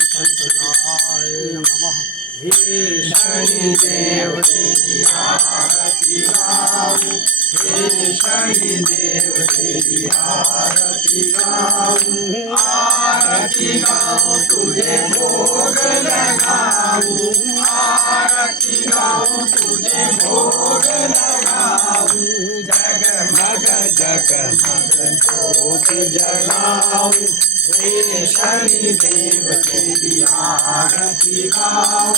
शंकराय नमः। हे शनिदेव तेरी आरती गाऊं, हे शनिदेव तेरी आरती गाऊं, आरती गाऊं तुझे भोग लगाऊं, आरती गाऊं तुझे भोग लगाऊं, जगमग जगमग ज्योत जलाऊं, हे शनिदेव तेरी आरती गाऊं।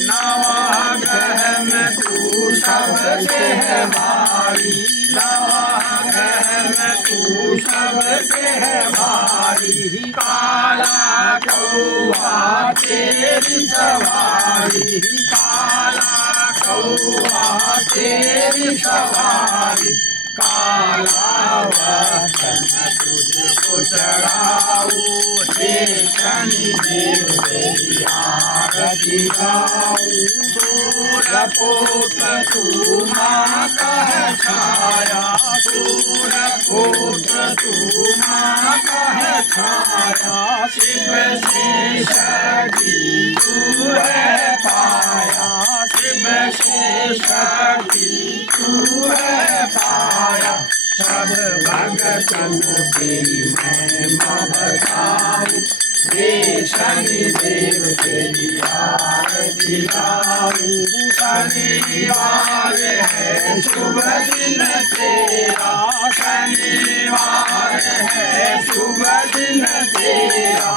नवग्रह में तू सबसे है भारी, नवग्रह में तू सबसे है भारी, काला कौआ तेरी सवारी, काला कौआ तेरी सवारी, काला वचन तुझको चढ़ाऊं, हे शनिदेव तेरी आरती गाऊं। सूर्यपुत्र तू माता है छाया, सूर्यपुत्र तू माता है छाया, शिव शेष की तू है पाया, शिव शेष की तू है पाया, सब भगतन तेरी महिमा बताऊं, हे शनिदेव तेरी आरती गाऊं। शनिवार है शुभ दिन तेरा, शनिवार है शुभ दिन तेरा,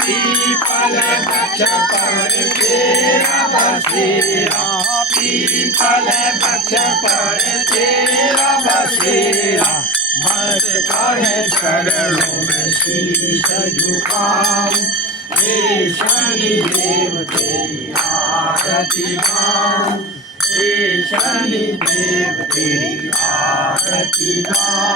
पीपल वृक्ष पर तेरा बसेरा, पीपल वृक्ष पर तेरा बसेरा, भक्त कहे चरणों में शीश झुकाऊं, हे शनिदेव तेरी आरती गाऊं, हे शनिदेव तेरी आरती गाऊं।